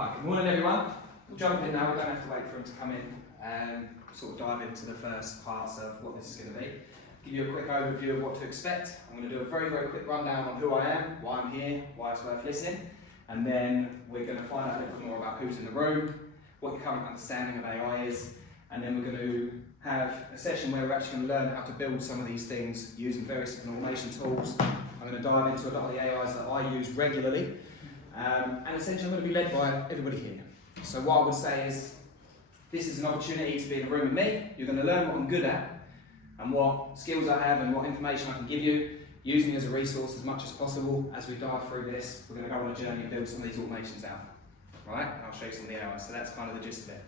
Right, good morning everyone. We'll jump in now, we don't have to wait for him to come in and sort of dive into the first parts of what this is going to be. Give you a quick overview of what to expect. I'm going to do a very quick rundown on who I am, why I'm here, why it's worth listening, and then we're going to find out a little bit more about who's in the room, what your current understanding of AI is, and then we're going to have a session where we're actually going to learn how to build some of these things using various different automation tools. I'm going to dive into a lot of the AIs that I use regularly, and essentially I'm going to be led by everybody here. So what I would say is, this is an opportunity to be in a room with me. You're going to learn what I'm good at, and what skills I have and what information I can give you. Use me as a resource as much as possible. As we dive through this, we're going to go on a journey and build some of these automations out. Right? And I'll show you some of the AIs, so that's kind of the gist of it.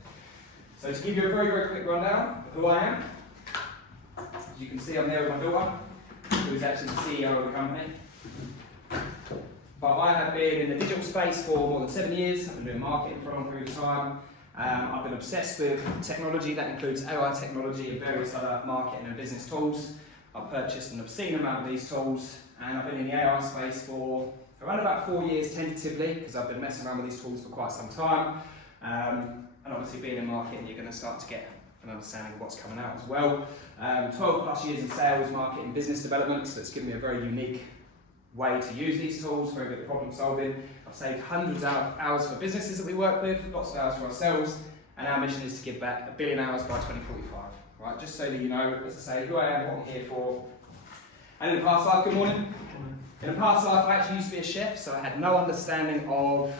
So to give you a very quick rundown of who I am, as you can see I'm there with my daughter, who's actually the CEO of the company. But I have been in the digital space for more than 7 years. I've been doing marketing for a long period of time. I've been obsessed with technology, that includes AI technology and various other marketing and business tools. I've purchased an obscene amount of these tools, and I've been in the AI space for around about 4 years tentatively, because I've been messing around with these tools for quite some time. And obviously being in marketing, you're going to start to get an understanding of what's coming out as well. 12 plus years in sales, marketing, business development, so it's given me a very unique way to use these tools, very good at problem solving. I've saved hundreds of hours for businesses that we work with, lots of hours for ourselves, and our mission is to give back 1 billion hours by 2045. Right, just so that you know, as I say, who I am, what I'm here for. And in the past life, good morning. In the past life, I actually used to be a chef, so I had no understanding of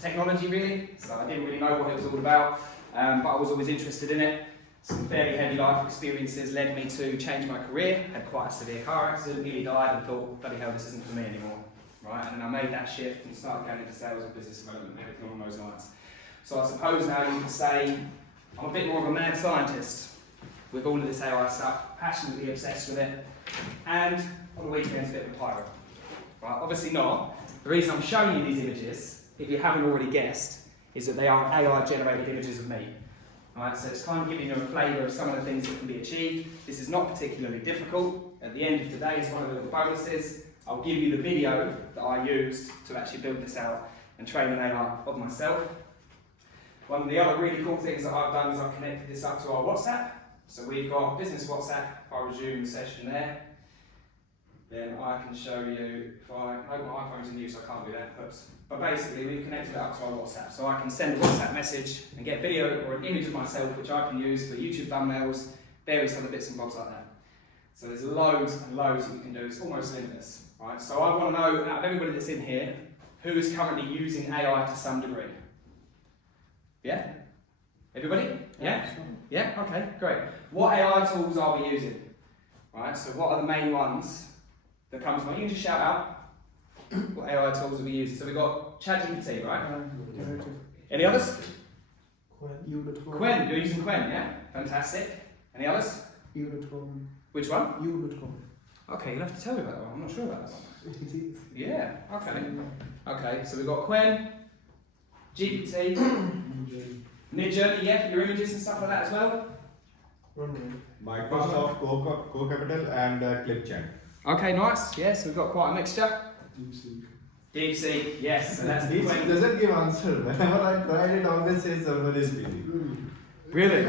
technology really, so I didn't really know what it was all about, but I was always interested in it. Some fairly heavy life experiences led me to change my career. Had quite a severe car accident, nearly died, and thought, bloody hell, this isn't for me anymore. Right? And then I made that shift and started going into sales and business development and everything along those lines. So I suppose now you can say I'm a bit more of a mad scientist with all of this AI stuff, passionately obsessed with it, and on the weekends a bit of a pirate. Right? Obviously not. The reason I'm showing you these images, if you haven't already guessed, is that they are AI generated images of me. Right, so it's kind of giving you a flavour of some of the things that can be achieved. This is not particularly difficult. At the end of today is one of the little bonuses. I'll give you the video that I used to actually build this out and train an AI of myself. One of the other really cool things that I've done is I've connected this up to our WhatsApp. So we've got business WhatsApp. If I resume the session there, then I can show you, if I hope my iPhone's in use, I can't do that, but basically we've connected it up to our WhatsApp. So I can send a WhatsApp message and get video or an image of myself, which I can use for YouTube thumbnails, various other bits and bobs like that. So there's loads and loads that you can do, it's almost limitless. Right? So I want to know, out of everybody that's in here, who is currently using AI to some degree? Yeah? Everybody? Yeah? Yeah? Okay, great. What AI tools are we using? Right, so what are the main ones that come to mind? You can just shout out what AI tools are we using. So we've got ChatGPT, right? Any others? Quen, you're using Quen, yeah? Fantastic. Any others? Which one? Okay, you'll have to tell me about that one. I'm not sure about that one. Yeah, okay. Okay, so we've got Quen, GPT, Midjourney, yeah, for your images and stuff like that as well. Microsoft Co-Capital and ClipChat. Okay, nice. Yes, we've got quite a mixture. DeepSeek, yes. So that's the DeepSeek doesn't give answer. Whenever I tried it, always says server is busy. Really?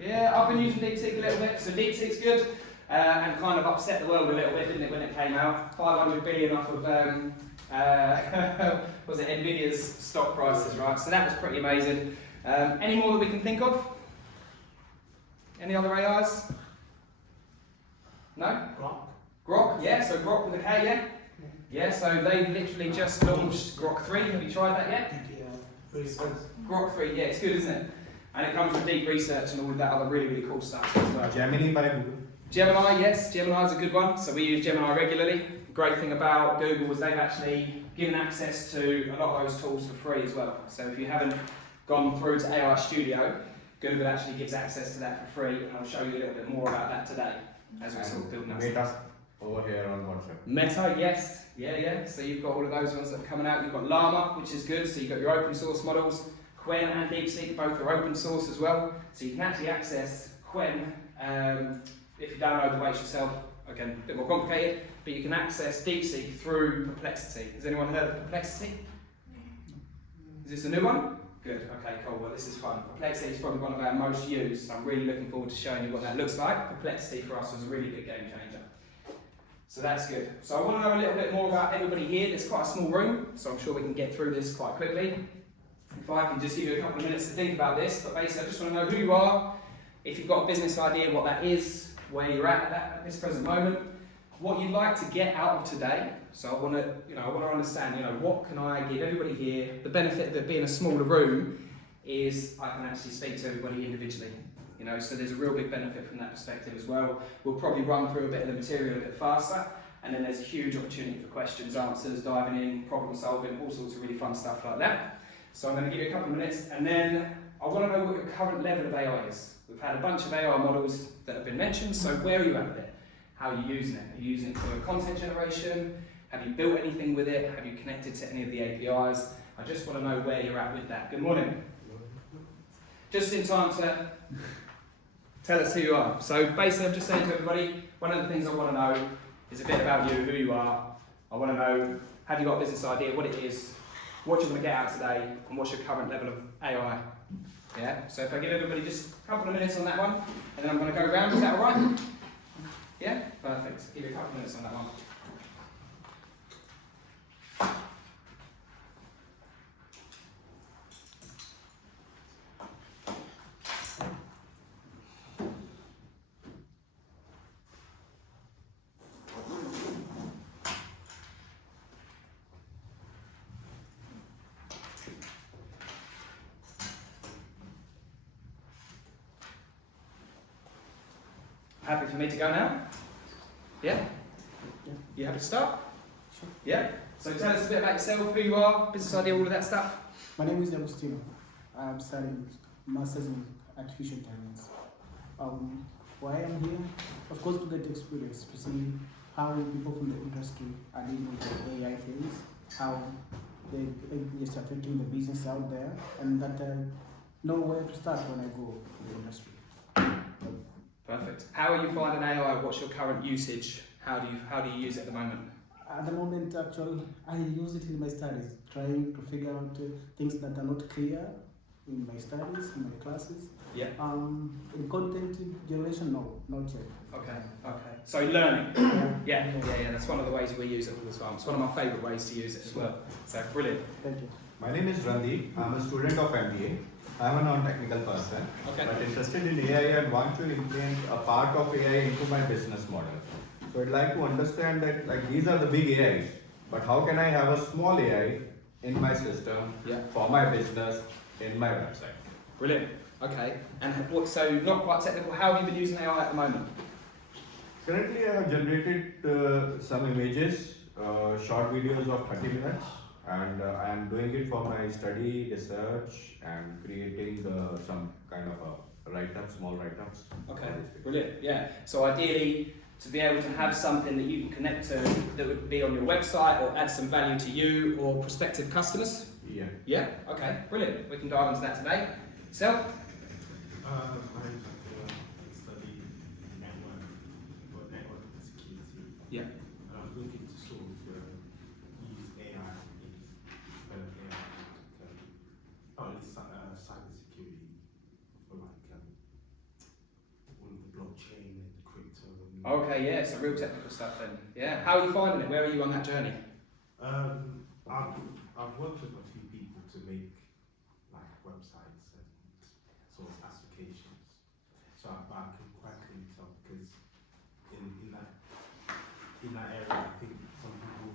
Yeah, I've been using DeepSeek a little bit. So DeepSeek's good, and kind of upset the world a little bit, didn't it, when it came out? 500 billion off of was it Nvidia's stock prices, right? So that was pretty amazing. Any more that we can think of? Any other AIs? No? Grok, yeah, so Grok with a K, yeah? Yeah, so they've literally just launched Grok 3. Have you tried that yet? Grok 3, yeah, it's good, isn't it? And it comes with deep research and all of that other really cool stuff as well. Gemini by Google. Gemini, yes, Gemini's a good one. So we use Gemini regularly. The great thing about Google is they've actually given access to a lot of those tools for free as well. So if you haven't gone through to AI Studio, Google actually gives access to that for free, and I'll show you a little bit more about that today as we sort of build that. Meta over here on WhatsApp. Meta, yes, yeah. So you've got all of those ones that are coming out. You've got Llama, which is good. So you've got your open source models. Quen and DeepSeek both are open source as well. So you can actually access Quen if you download the weights yourself. Again, a bit more complicated, but you can access DeepSeek through Perplexity. Has anyone heard of Perplexity? Is this a new one? Good, okay, cool. Well, this is fun. Perplexity is probably one of our most used, so I'm really looking forward to showing you what that looks like. Perplexity for us was a really big game changer. So that's good. So I want to know a little bit more about everybody here. There's quite a small room, so I'm sure we can get through this quite quickly. If I can just give you a couple of minutes to think about this, but basically I just want to know who you are, if you've got a business idea, what that is, where you're at this present moment, what you'd like to get out of today. So I want to understand, what can I give everybody here? The benefit of it being a smaller room is I can actually speak to everybody individually. So there's a real big benefit from that perspective as well. We'll probably run through a bit of the material a bit faster, and then there's a huge opportunity for questions, answers, diving in, problem solving, all sorts of really fun stuff like that. So I'm going to give you a couple of minutes, and then I want to know what your current level of AI is. We've had a bunch of AI models that have been mentioned, so where are you at with it? How are you using it? Are you using it for content generation? Have you built anything with it? Have you connected to any of the APIs? I just want to know where you're at with that. Good morning. Just in time to tell us who you are. So basically I'm just saying to everybody, one of the things I want to know is a bit about you, who you are. I want to know, have you got a business idea, what it is, what you want to get out today, and what's your current level of AI? Yeah, so if I give everybody just a couple of minutes on that one, and then I'm going to go around, is that alright? Yeah, perfect. Give you a couple of minutes on that one. Happy for me to go now? Yeah? You happy to start? Sure. Yeah? So tell us a bit about yourself, who you are, business idea, all of that stuff. My name is Agustino. I'm studying Masters in Artificial Intelligence. Why I'm here? Of course, to get experience, to see how people from the industry are dealing with the AI things, how they just affecting the business out there, and that know where to start when I go to the industry. Perfect. How are you finding AI? What's your current usage? How do you use it at the moment? At the moment, actually, I use it in my studies, trying to figure out things that are not clear in my studies, in my classes. Yeah. In content generation, no, not yet. Okay. So learning. Yeah. That's one of the ways we use it all the time. It's one of my favourite ways to use it as well. So brilliant. Thank you. My name is Randeep. I'm a student of MBA. I'm a non-technical person, but interested in AI and want to implement a part of AI into my business model. So I'd like to understand that these are the big AIs, but how can I have a small AI in my system for my business in my website? Brilliant. Okay. And so not quite technical. How have you been using AI at the moment? Currently, I have generated some images, short videos of 30 minutes. And I am doing it for my study, research, and creating some kind of a write-up, small write-ups. Okay, brilliant, yeah. So ideally, to be able to have something that you can connect to that would be on your website or add some value to you or prospective customers? Yeah. Yeah, okay, brilliant. We can dive into that today. Self? I study network security. Yeah. And I was looking to sort of use AI in develop AI partly cyber security for like all of the blockchain and the crypto. And Okay, yeah, so real technical stuff then. Yeah, how are you finding it? Where are you on that journey? I've worked with a few people to make like websites and sort of applications. So I can quite clearly tell because in that area, I think some people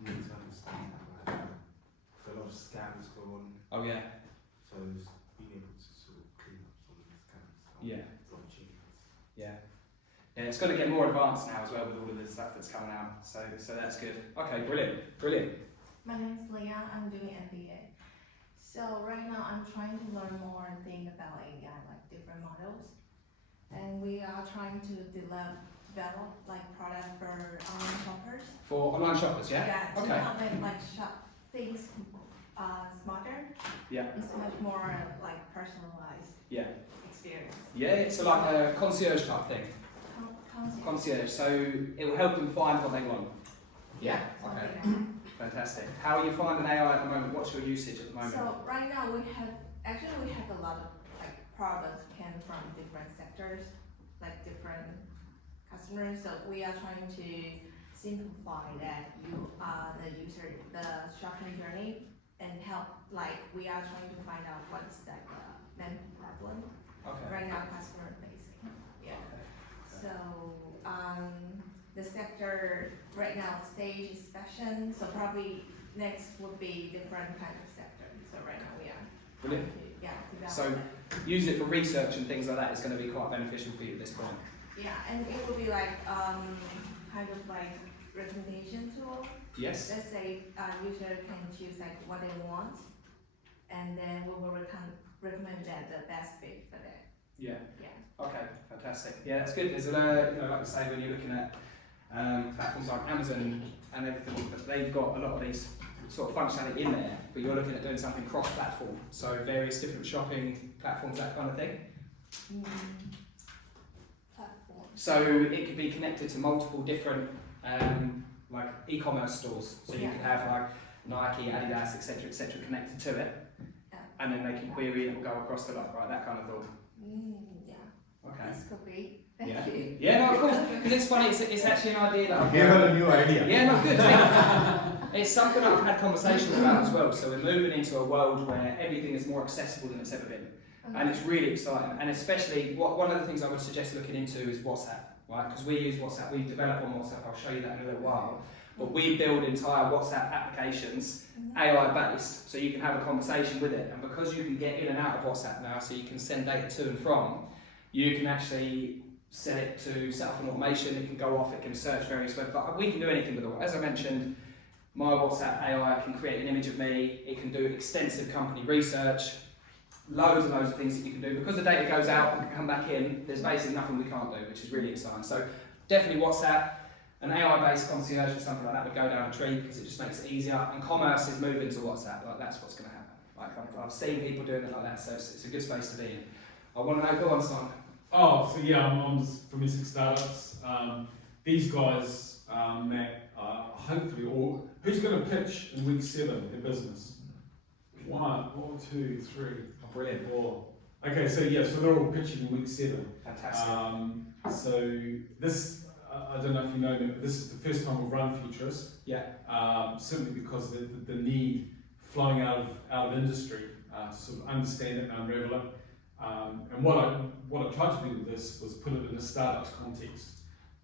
need to understand that like a lot of scams go on. Oh yeah. So it's being able to sort of clean up some of the scams. Yeah. Blockchains. Yeah. Yeah, it's going to get more advanced now as well with all of the stuff that's coming out. So that's good. Okay, brilliant. My name is Leah. I'm doing MBA. So right now I'm trying to learn more and think about AI, like different models. And we are trying to develop like product for online shoppers. For online shoppers, yeah? Yeah, to Okay. help them like shop things smarter. Yeah. It's much more like personalized Yeah. experience. Yeah, so like a concierge type thing. Concept. Concierge, so it will help them find what they want. Yeah. Okay. something like Fantastic. How are you finding AI at the moment? What's your usage at the moment? So right now we have a lot of like products came from different sectors, like different customers. So we are trying to simplify that the user, the shopping journey, and help. Like we are trying to find out what's the main problem Okay. right now, customer facing. Yeah. So the sector right now stage is fashion. So probably next would be different kind of sector. So right now we are. Brilliant. Develop So that. use it for research and things like that is going to be quite beneficial for you at this point. Yeah, and it will be like kind of like recommendation tool. Yes. Let's say user can choose like what they want, and then we will recommend that the best fit for that. Yeah. Yeah. Okay. Fantastic. Yeah, that's good. There's like I say, when you're looking at platforms like Amazon and everything, but they've got a lot of these sort of functionality in there, but you're looking at doing something cross-platform, so various different shopping platforms, that kind of thing. Platform. So it could be connected to multiple different like e-commerce stores. So you Yeah. could have like Nike, Adidas, etc., connected to it, Yeah. and then they can query and it will go across the like, right, that kind of thing. Yeah. Okay. This could be. Yeah. Thank you. Yeah, no, of course. Because it's funny. It's actually an idea that I've Gave her a new idea. Yeah, no, good. Yeah. It's something I've had conversations about as well. So we're moving into a world where everything is more accessible than it's ever been, and it's really exciting. And especially, one of the things I would suggest looking into is WhatsApp, right? Because we use WhatsApp, we develop on WhatsApp. I'll show you that in a little while. But we build entire WhatsApp applications AI based, so you can have a conversation with it. And because you can get in and out of WhatsApp now, so you can send data to and from, you can actually set it to set up an automation. It can go off. It can search various web. But we can do anything with it. As I mentioned, my WhatsApp AI can create an image of me. It can do extensive company research. Loads and loads of things that you can do. Because the data goes out and can come back in, there's basically nothing we can't do, which is really exciting. So definitely WhatsApp. An AI-based concierge or something like that would go down a tree because it just makes it easier. And commerce is moving to WhatsApp. Like that's what's going to happen. Like I've seen people doing it like that, so it's a good space to be in. I want to know. Go on, Simon. Oh, so yeah, I'm from Essex Startups. These guys met hopefully all. Who's going to pitch in week 7 in business? 1, 2, 3, Brilliant. 4. Okay, so yeah, so they're all pitching in week 7. Fantastic. So this, I don't know if you know them, but this is the first time we've run Futurist. Yeah. Simply because the need flowing out of industry to sort of understand it and unravel it. And what I tried to do with this was put it in a startups context.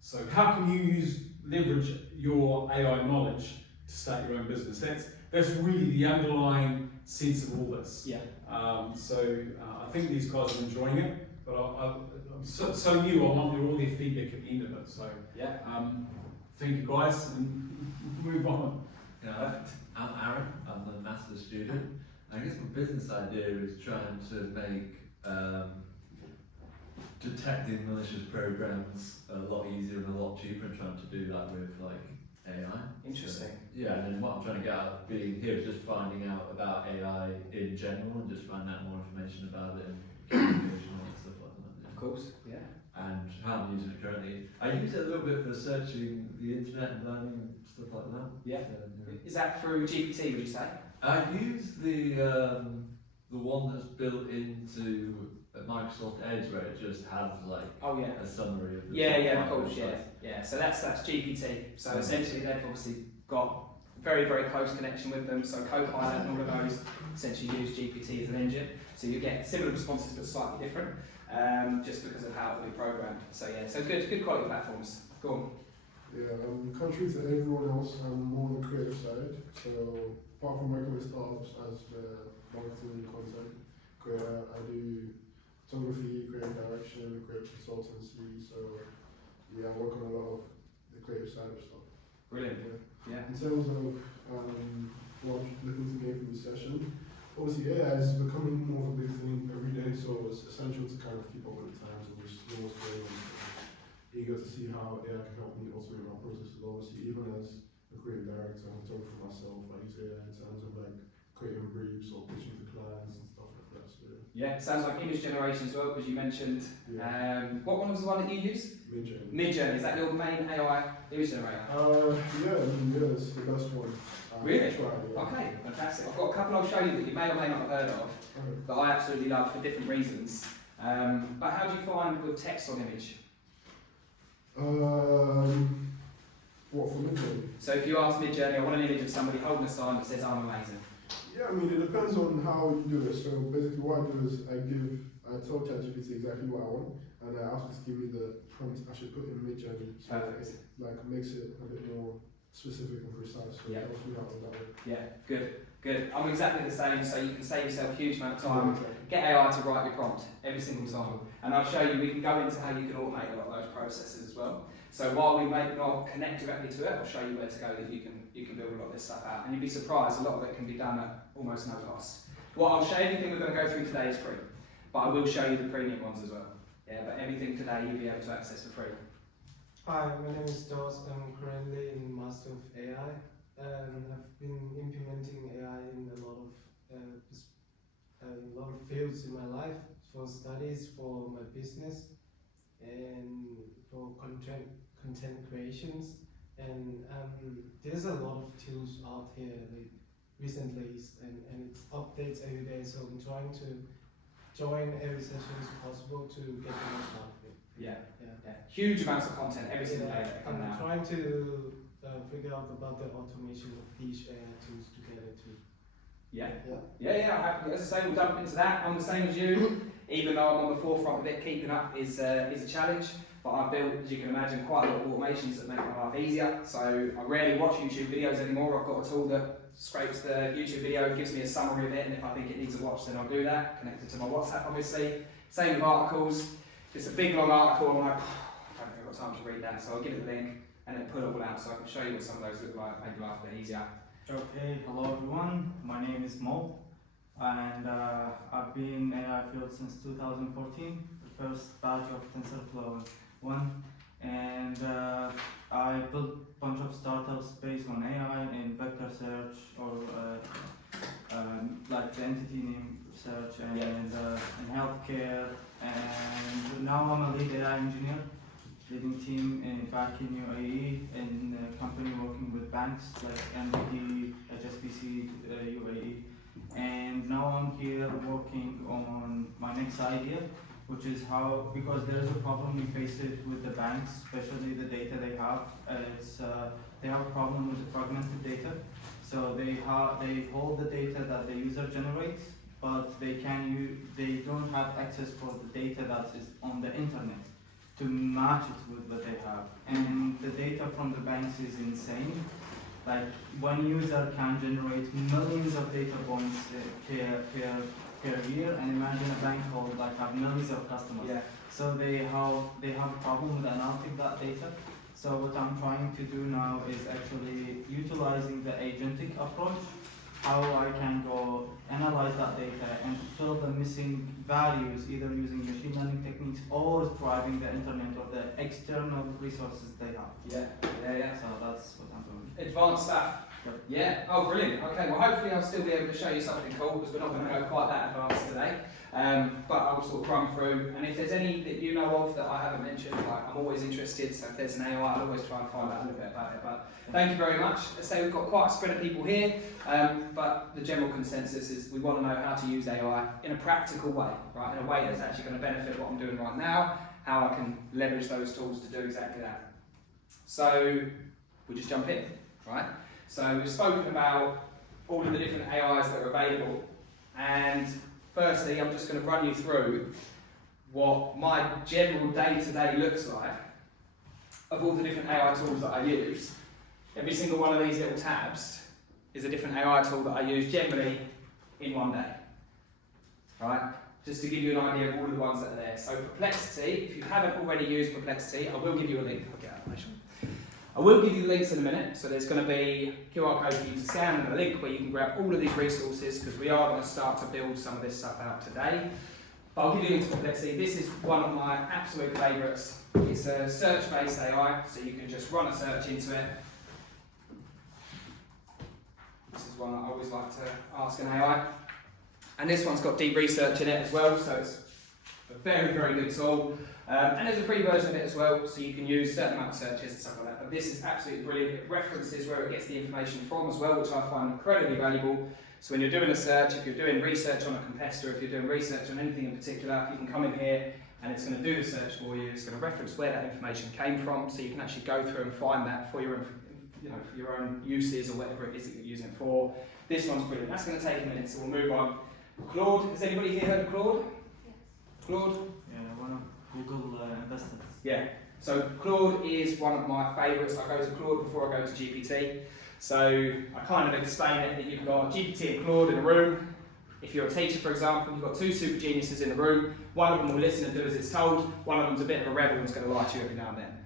So how can you leverage your AI knowledge to start your own business? That's really the underlying sense of all this. Yeah. I think these guys are enjoying it, but I'm so new. I want all their feedback at the end of it. So Yeah. thank you guys, and move on. Yeah, I'm Aaron. I'm a master's student. I guess my business idea is trying to make detecting malicious programs a lot easier and a lot cheaper, and trying to do that with like AI. Interesting. So, yeah, and then what I'm trying to get out of being here is just finding out about AI in general and just find out more information about it and communication and stuff like that. Yeah. Of course. Yeah. And how I'm using it currently. I use it a little bit for searching the internet and learning and stuff like that. Yeah. So, yeah. Is that through GPT? Would you say? I use the one that's built into Microsoft Edge, where it just has like Oh yeah. a summary of the Yeah, top yeah, of five course, yeah, websites. yeah. So that's GPT. So Okay. essentially, they've obviously got very, very close connection with them. So Copilot and all of those essentially use GPT as an engine. So you get similar responses but slightly different, just because of how it will be programmed. So yeah, so good quality platforms. Go on. Yeah, contrary to everyone else, I'm more on the creative side. So apart from working with startups as the marketing and content creator, I do photography, creative direction, creative consultancy. So yeah, I work on a lot of the creative side of stuff. Brilliant. Yeah. In terms of what I'm looking to gain from the session, obviously AI is becoming more of a big thing every day, so it's essential to kind of keep up with the times and just know what's going on. Eager to see how AI can help me automate my processes. Obviously, even as a creative director and photographer myself, I use AI in terms of like creating briefs or pitching to clients and stuff like that. So Yeah. Sounds like image generation as well, because you mentioned. yeah, What one was the one that you used? Midjourney. Midjourney. Is that your main AI image generator? Yeah, I mean, yeah, it's the best one. Really? Tried, yeah. Okay, fantastic. I've got a couple I'll show you that you may or may not have heard of, Okay. that I absolutely love for different reasons. But how do you find with text on image? What for Midjourney? So if you ask Midjourney, I want an image of somebody holding a sign that says I'm amazing. Yeah, I mean, it depends on how you do it. So basically what I do is I tell ChatGPT exactly what I want, and I ask it to give me the prompt I should put in Midjourney. So Perfect. it, like, makes it a bit more specific and precise. So Yeah. it helps me out with that way. Yeah, good. I'm exactly the same, so you can save yourself a huge amount of Yeah, time. exactly. Get AI to write your prompt every single time. And I'll show you, we can go into how you can automate a lot of those processes as well. So while we may not connect directly to it, I'll show you where to go that you can build a lot of this stuff out. And you'd be surprised, a lot of it can be done at almost no cost. Well, I'll show you everything we're going to go through today is free, but I will show you the premium ones as well. Yeah, but everything today you'll be able to access for free. Hi, my name is Dos. I'm currently in Master of AI, and I've been implementing AI in a lot of fields in my life, for studies, for my business, and for content creations. And there's a lot of tools out here recently, and it updates every day. So I'm trying to join every session as possible to get the most out of it. Yeah. Yeah. Huge amounts of content every single day that come I'm out. trying to figure out about the automation of these AI tools together too. Yeah. Yeah. As I say, we'll jump into that. I'm the same as you, even though I'm on the forefront of it. Keeping up is a challenge, but I've built, as you can imagine, quite a lot of automations that make my life easier. So I rarely watch YouTube videos anymore. I've got a tool that scrapes the YouTube video, gives me a summary of it, and if I think it needs a watch, then I'll do that. Connected to my WhatsApp, obviously. Same with articles. If it's a big long article, I'm like, I don't think I've got time to read that, so I'll give it the link and then pull it all out so I can show you what some of those look like, make life a bit easier. Okay, hello everyone. My name is Mo, and I've been in AI field since 2014, the first batch of TensorFlow 1, and I built a bunch of startups based on AI in vector search or like the entity name search and in healthcare. And now I'm a lead AI engineer, leading team back in UAE in a company working with banks like NBD, HSBC, UAE. And now I'm here working on my next idea, which is how, because there is a problem we face it with the banks, especially the data they have. They have a problem with the fragmented data. So they hold the data that the user generates, but they don't have access for the data that is on the internet to match it with what they have. And the data from the banks is insane. Like one user can generate millions of data points per year, and imagine a bank hold like have millions of customers. Yeah. So they have a problem with analyzing that data. So what I'm trying to do now is actually utilizing the agentic approach, how I can go analyze that data and fill the missing values, either using machine learning techniques or driving the internet or the external resources they have. Yeah. So that's what I'm doing. Advanced stuff. Yep. Yeah. Oh, brilliant. Okay. Well, hopefully I'll still be able to show you something cool because we're not going to go quite that advanced today. But I'll sort of run through. And if there's any that you know of that I haven't mentioned, like I'm always interested. So if there's an AI, I'll always try and find out a little bit about it. But thank you very much. Let's say we've got quite a spread of people here. But the general consensus is we want to know how to use AI in a practical way, right? In a way that's actually going to benefit what I'm doing right now. How I can leverage those tools to do exactly that. So we'll just jump in, right? So we've spoken about all of the different AIs that are available, and firstly I'm just going to run you through what my general day-to-day looks like of all the different AI tools that I use. Every single one of these little tabs is a different AI tool that I use generally in one day, right? Just to give you an idea of all of the ones that are there. So Perplexity, if you haven't already used Perplexity, I will give you a link. I'll get out of my shop. I will give you the links in a minute, so there's going to be a QR code for you to scan and a link where you can grab all of these resources because we are going to start to build some of this stuff out today. But I'll give you a link to Perplexity. This is one of my absolute favourites. It's a search-based AI, so you can just run a search into it. This is one that I always like to ask an AI. And this one's got deep research in it as well, so it's A very, very good tool. And there's a free version of it as well, so you can use certain amount of searches and stuff like that. But this is absolutely brilliant. It references where it gets the information from as well, which I find incredibly valuable. So when you're doing a search, if you're doing research on a competitor, if you're doing research on anything in particular, you can come in here and it's going to do the search for you. It's going to reference where that information came from, so you can actually go through and find that for your own, for your own uses or whatever it is that you're using it for. This one's brilliant. That's going to take a minute, so we'll move on. Claude, has anybody here heard of Claude? Yes. Claude? Yeah, one of Google investors. Yeah. So Claude is one of my favourites. I go to Claude before I go to GPT. So I kind of explain it that you've got GPT and Claude in a room. If you're a teacher, for example, you've got two super geniuses in the room. One of them will listen and do as it's told. One of them's a bit of a rebel and is going to lie to you every now and then.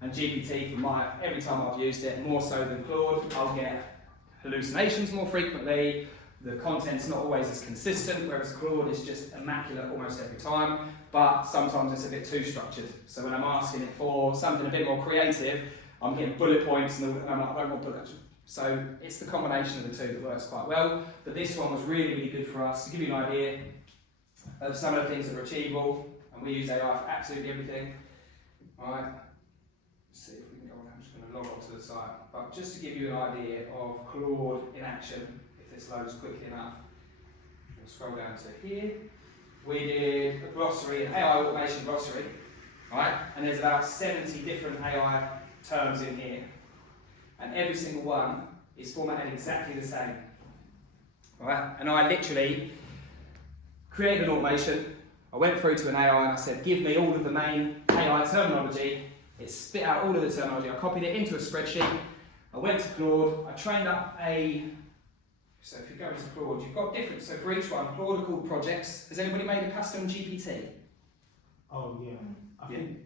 And GPT, every time I've used it, more so than Claude, I'll get hallucinations more frequently. The content's not always as consistent, whereas Claude is just immaculate almost every time. But sometimes it's a bit too structured. So when I'm asking it for something a bit more creative, I'm getting bullet points and I'm like, I don't want bullets. So it's the combination of the two that works quite well. But this one was really, really good for us to give you an idea of some of the things that are achievable. And we use AI for absolutely everything. Alright, let's see if we can go on. I'm just going to log on to the site. But just to give you an idea of Claude in action, if this loads quickly enough, we'll scroll down to here. We did a glossary, an AI automation glossary. Right? And there's about 70 different AI terms in here. And every single one is formatted exactly the same. Right? And I literally created an automation. I went through to an AI and I said, give me all of the main AI terminology. It spit out all of the terminology. I copied it into a spreadsheet. I went to Claude. I trained up so if you go into Claude, you've got different, so for each one, Claude are called projects. Has anybody made a custom GPT? Oh yeah, I think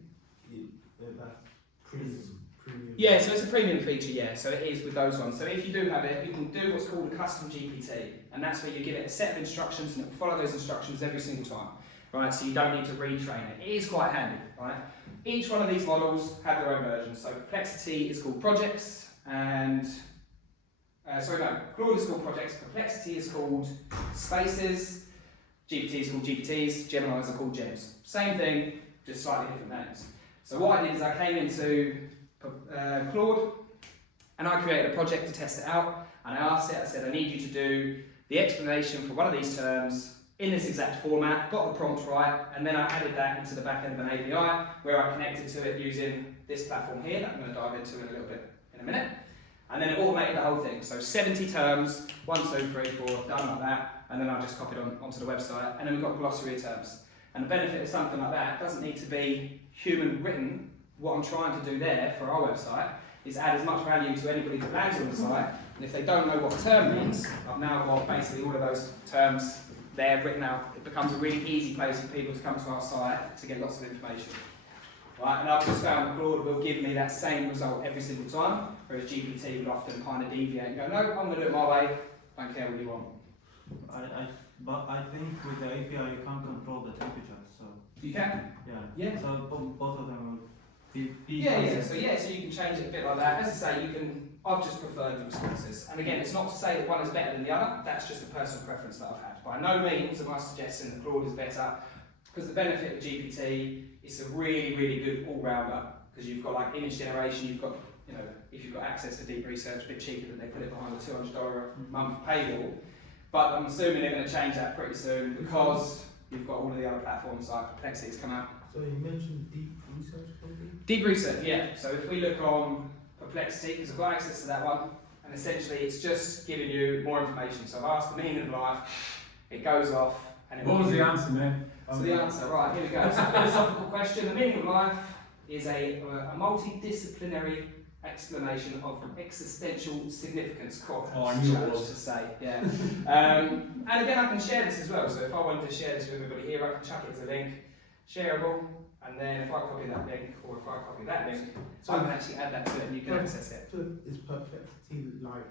that's premium. Yeah, so it's a premium feature, yeah, so it is with those ones. So if you do have it, you can do what's called a custom GPT, and that's where you give it a set of instructions and it will follow those instructions every single time, right? So you don't need to retrain it. It is quite handy, right? Each one of these models have their own versions. So Perplexity is called projects, and Claude is called projects, Perplexity is called spaces, GPT is called GPTs, Geminis are called gems. Same thing, just slightly different names. So what I did is I came into Claude and I created a project to test it out, and I asked it, I said, I need you to do the explanation for one of these terms in this exact format, got the prompt right, and then I added that into the back end of an API where I connected to it using this platform here that I'm going to dive into in a little bit in a minute. And then it automated the whole thing. So 70 terms, 1, 2, 3, 4, done like that, and then I just copied onto the website, and then we've got a glossary of terms. And the benefit of something like that doesn't need to be human written. What I'm trying to do there for our website is add as much value to anybody that lands on the site, and if they don't know what a term means, I've now got basically all of those terms there written out. It becomes a really easy place for people to come to our site to get lots of information. Right, and I've just found that Claude will give me that same result every single time, whereas GPT would often kind of deviate and go, no, I'm going to do it my way, don't care what you want. But I think with the API you can't control the temperature, so You can? yeah. So both of them will be Yeah, so you can change it a bit like that. As I say, I've just preferred the responses. And again, it's not to say that one is better than the other, that's just a personal preference that I've had. By no means am I suggesting that Claude is better, because the benefit of GPT is a really, really good all-rounder, because you've got like image generation, you've got, if you've got access to deep research, a bit cheaper than they put it behind the $200 a month paywall. But I'm assuming they're going to change that pretty soon, because you've got all of the other platforms like Perplexity's come out. So you mentioned deep research, maybe? Deep research, yeah. So if we look on Perplexity, because I've got access to that one, and essentially it's just giving you more information. So I've asked the meaning of life, it goes off, and it What was the answer, man? So the answer, right, here we go. So philosophical question, the meaning of life is a multidisciplinary explanation of existential significance. I knew it was. To say, yeah. And again, I can share this as well. So if I wanted to share this with everybody here, I can chuck it as a link, shareable, and then if I copy that link, or if I copy that link, so I can actually add that to it and you can access it. So is Perplexity like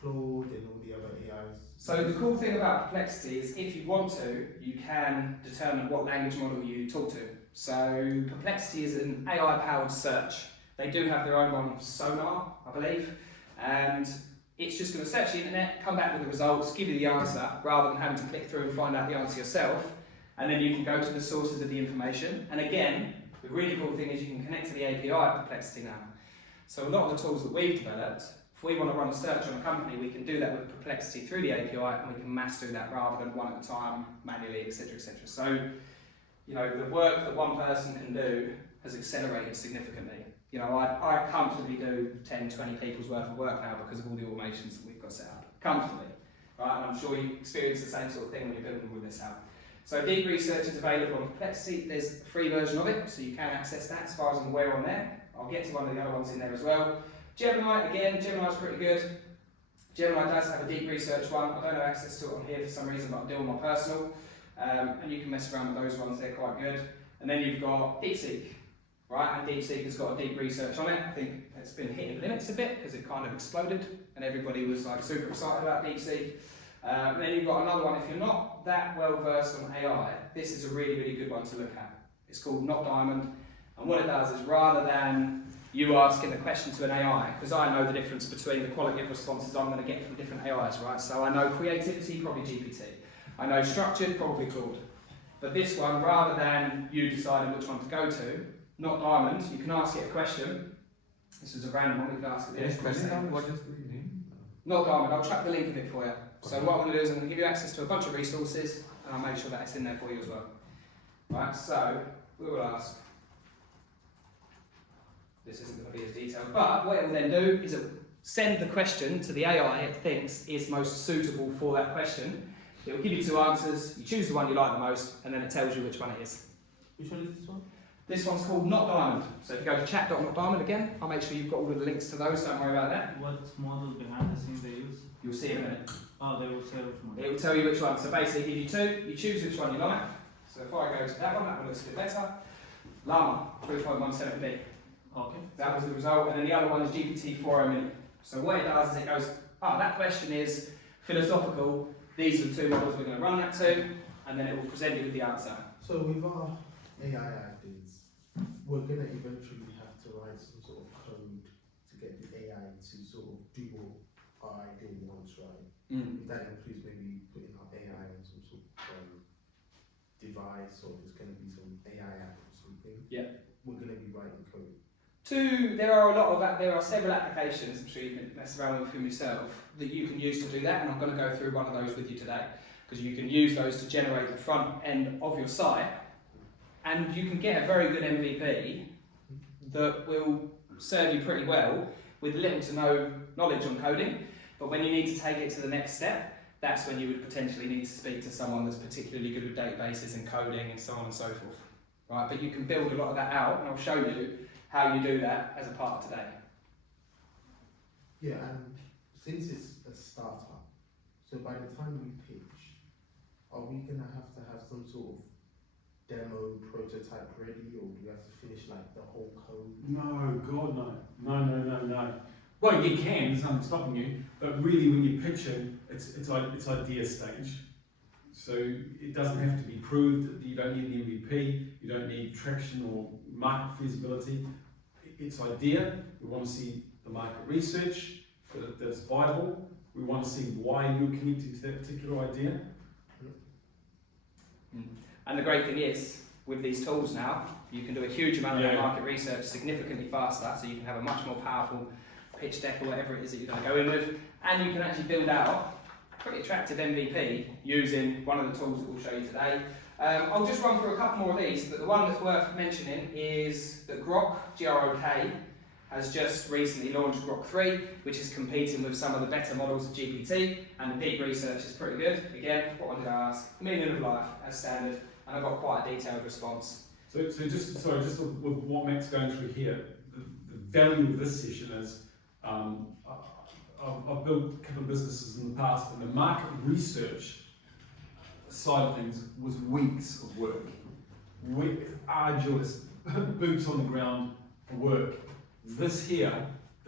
Claude and all the other AIs? So the cool thing about Perplexity is if you want to, you can determine what language model you talk to. So Perplexity is an AI-powered search. They do have their own one, Sonar, I believe, and it's just going to search the internet, come back with the results, give you the answer, rather than having to click through and find out the answer yourself. And then you can go to the sources of the information. And again, the really cool thing is you can connect to the API of Perplexity now. So a lot of the tools that we've developed, if we want to run a search on a company, we can do that with Perplexity through the API, and we can mass do that rather than one at a time, manually, etc., etc. So, you know, the work that one person can do has accelerated significantly. You know, I comfortably do 10, 20 people's worth of work now because of all the automations that we've got set up. Comfortably, right? And I'm sure you experience the same sort of thing when you're building all this out. So deep research is available on Perplexity. There's a free version of it, so you can access that as far as I'm aware on there. I'll get to one of the other ones in there as well. Gemini, again, Gemini's pretty good. Gemini does have a deep research one. I don't have access to it on here for some reason, but I do on my personal. And you can mess around with those ones, they're quite good. And then you've got DeepSeek, right? And DeepSeek has got a deep research on it. I think it's been hitting limits a bit because it kind of exploded and everybody was like super excited about DeepSeek. And then you've got another one, if you're not that well versed on AI, this is a really, really good one to look at. It's called Not Diamond. And what it does is rather than you asking a question to an AI, because I know the difference between the quality of responses I'm going to get from different AIs, right? So I know creativity, probably GPT. I know structured, probably Claude. But this one, rather than you deciding which one to go to, Not Diamond, you can ask it a question. This is a random one, we can ask it this. What is the name? Not Diamond, I'll track the link of it for you. So what I'm going to do is I'm going to give you access to a bunch of resources, and I'll make sure that it's in there for you as well. Right, so we will ask. This isn't going to be as detailed, but what it will then do is it will send the question to the AI it thinks is most suitable for that question. It will give you two answers, you choose the one you like the most, and then it tells you which one it is. Which one is this one? This one's called Not Diamond. So if you go to chat.notdiamond again, I'll make sure you've got all of the links to those, don't worry about that. What model behind the scenes they use? You'll see in a minute. Oh, they will say which model. It will tell you which one. So basically, give you two, you choose which one you like. So if I go to that one looks a bit better. Llama 3.17b. Okay. That was the result, and then the other one is GPT-4o Mini. So what it does is it goes, that question is philosophical, these are the two models we're going to run that to, and then it will present you with the answer. So with our AI ideas, we're going to eventually have to write some sort of code to get the AI to sort of do what our idea wants, right? That includes maybe putting our AI on some sort of device, or there's going to be some AI app or something. Yeah. We're going to be writing code. There are several applications, I'm sure you can mess around with them yourself, that you can use to do that, and I'm going to go through one of those with you today, because you can use those to generate the front end of your site, and you can get a very good MVP that will serve you pretty well with little to no knowledge on coding, but when you need to take it to the next step, that's when you would potentially need to speak to someone that's particularly good with databases and coding and so on and so forth. Right? But you can build a lot of that out, and I'll show you how you do that as a part of today. Yeah, and since it's a startup, so by the time we pitch, are we going to have some sort of demo prototype ready, or do we have to finish like the whole code? No, God, no. Well, you can, there's nothing stopping you, but really when you pitch it, it's idea stage. So it doesn't have to be proved, you don't need an MVP, you don't need traction or market feasibility. It's idea, we want to see the market research, that it's viable, we want to see why you're connecting to that particular idea. And the great thing is, with these tools now, you can do a huge amount of that market research significantly faster, so you can have a much more powerful pitch deck or whatever it is that you're going to go in with, and you can actually build out a pretty attractive MVP using one of the tools that we'll show you today. I'll just run through a couple more of these, but the one that's worth mentioning is that Grok, G-R-O-K, has just recently launched Grok 3, which is competing with some of the better models of GPT, and the deep research is pretty good. Again, what one did I ask? A million of life, as standard, and I got quite a detailed response. So just with what Matt's going through here, the value of this session is, I've built a couple of businesses in the past, and the market research side of things was weeks of work. Arduous, boots on the ground work. This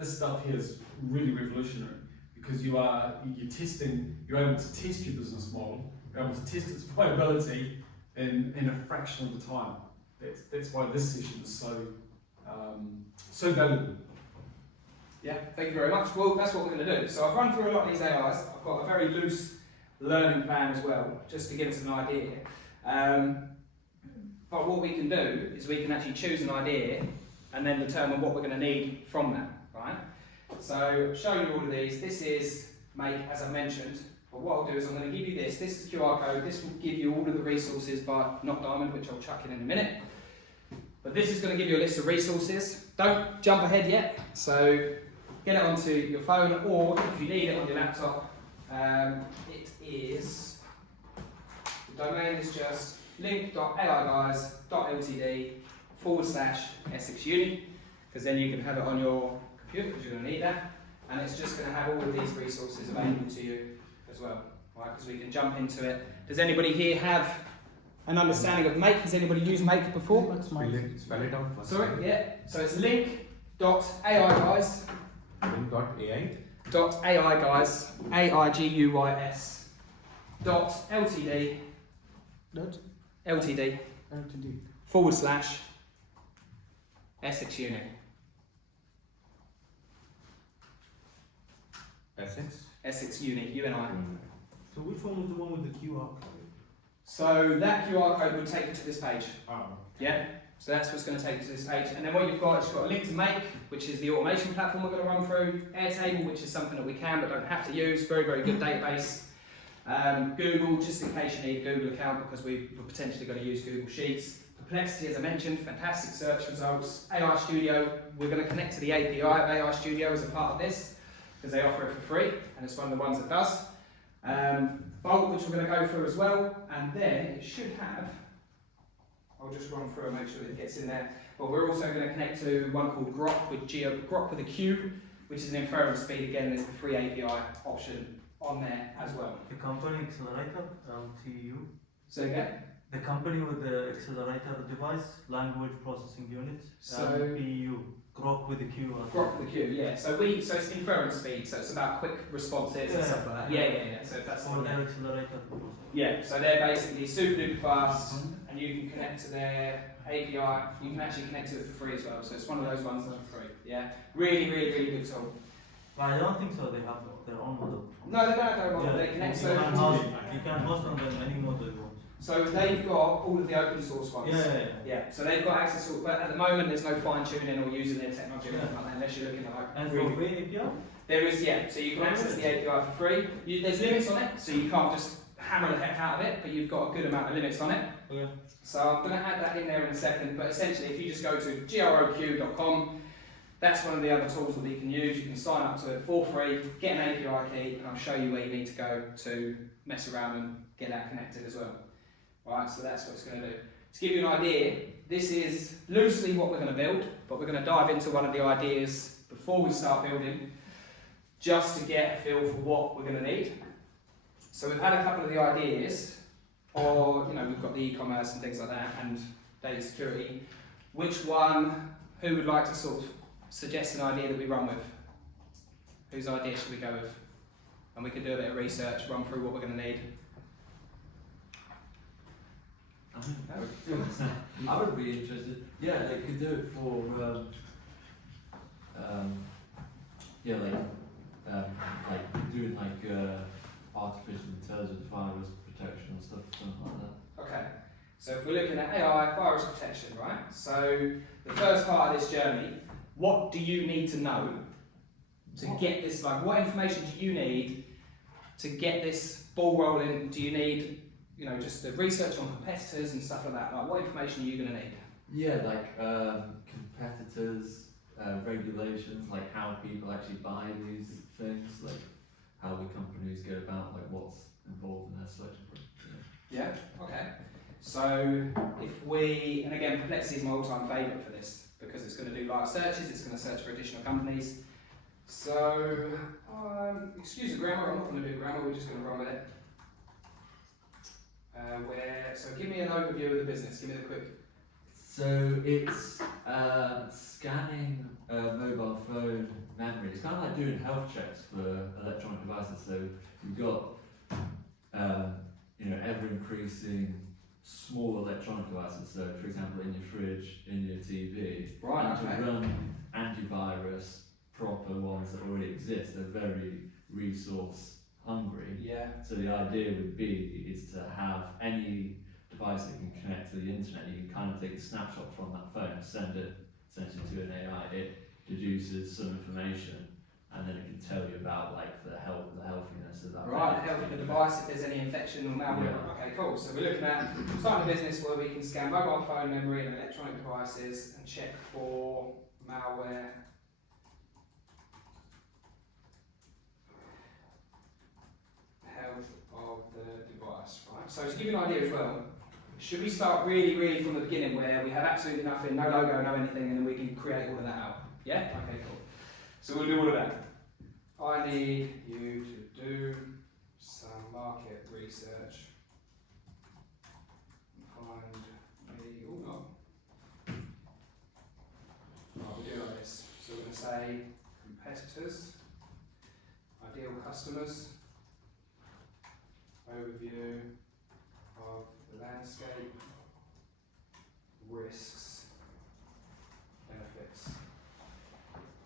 stuff here is really revolutionary, because you're able to test your business model, you're able to test its viability in a fraction of the time. That's why this session is so valuable. Yeah, thank you very much. Well, that's what we're going to do. So I've run through a lot of these AIs. I've got a very loose learning plan as well, just to give us an idea. But what we can do is we can actually choose an idea and then determine what we're going to need from that, right? So showing you all of these, this is make, as I mentioned, but what I'll do is I'm going to give you this is the QR code, this will give you all of the resources by Not Diamond, which I'll chuck in a minute. But this is going to give you a list of resources. Don't jump ahead yet, so get it onto your phone, or if you need it on your laptop, it is, the domain is just link.aiguys.ltd/Essex Uni, because then you can have it on your computer, because you're going to need that, and it's just going to have all of these resources available to you as well, right? Because we can jump into it. Does anybody here have an understanding of Make? Has anybody used Make before? Spell it out first. Sorry, yeah. So it's link.aiguys. Link.ai. .aiguys, AIGUYS, .ltd, Dot LTD, LTD. / Essex Uni. Essex. Essex Uni, UNI. So which one was the one with the QR code? So that QR code would take you to this page. Oh. Yeah? So that's what's going to take you to this page. And then what you've got is you've got a link to Make, which is the automation platform we're going to run through. Airtable, which is something that we can but don't have to use. Very, very good database. Google, just in case you need a Google account, because we're potentially going to use Google Sheets. Perplexity, as I mentioned, fantastic search results. AI Studio, we're going to connect to the API of AI Studio as a part of this, because they offer it for free, and it's one of the ones that does. Bolt, which we're going to go through as well, and then it should have, I'll just run through and make sure that it gets in there, but we're also going to connect to one called Grok with Grok with a Q, which is an inference speed. Again, there's the free API option on there as well. The company accelerator, LTU. So again, The company with the accelerator device, language processing unit, So- PU. Grok with a Q. Grok with a Q, yeah. So it's inference speed, so it's about quick responses and stuff like that. Yeah. So if that's the Or one their there. accelerator. Yeah, so they're basically super duper fast, and you can connect to their API. You can actually connect to it for free as well. So it's one of those ones that's for free. Yeah, really good tool. But I don't think so. They have their own model. No, they don't go wrong. They connect. you can host on them any model you want. So they've got all of the open source ones. Yeah. So they've got access to, but at the moment there's no fine tuning or using their technology or anything like that, unless you're looking at like. And really for free API? There is, yeah. So you can access the API for free. There's limits on it, so you can't just hammer the heck out of it, but you've got a good amount of limits on it. Okay. So I'm going to add that in there in a second, but essentially if you just go to groq.com, that's one of the other tools that you can use. You can sign up to it for free, get an API key, and I'll show you where you need to go to mess around and get that connected as well. Right, so that's what it's going to do. To give you an idea, this is loosely what we're going to build, but we're going to dive into one of the ideas before we start building, just to get a feel for what we're going to need. So we've had a couple of the ideas, or we've got the e-commerce and things like that, and data security. Which one, who would like to sort of suggest an idea that we run with? Whose idea should we go with? And we can do a bit of research, run through what we're going to need. I would be interested. Yeah, they could do it for like doing artificial intelligence, virus protection and stuff, something like that. Okay, so if we're looking at AI virus protection, right? So the first part of this journey, what do you need to know to get this? Like, what information do you need to get this ball rolling? Do you need just the research on competitors and stuff like that? Like, what information are you going to need? Yeah, like competitors, regulations, like how people actually buy these things, like how the companies go about, like what's involved in their selection process. Yeah, okay. So if we, and again, Perplexity is my all-time favourite for this, because it's going to do live searches, it's going to search for additional companies. So, excuse the grammar, I'm not going to do grammar, we're just going to run with it. So give me an overview of the business, give me the quick. So it's scanning mobile phone memory. It's kind of like doing health checks for electronic devices. So you've got ever increasing small electronic devices. So for example, in your fridge, in your TV, Right, and okay. to run antivirus, proper ones that already exist, they're very resource hungry. Yeah. So the idea would be is to have any device that can connect to the internet. You can kind of take a snapshot from that phone, send it essentially to an AI. It deduces some information, and then it can tell you about like the healthiness of that. Right, the health of the device, if there's any infection or malware. Yeah. Okay, cool. So we're looking at starting a business where we can scan mobile phone memory and electronic devices and check for malware. Health of the device, right? So to give you an idea as well, should we start really from the beginning where we have absolutely nothing, no logo, no anything, and then we can create all of that out? Yeah? Okay, cool. So we'll do all of that. I need you to do some market research and find me, oh no. Right, we'll do it like this. So we're going to say competitors, ideal customers, overview of the landscape, risks, benefits.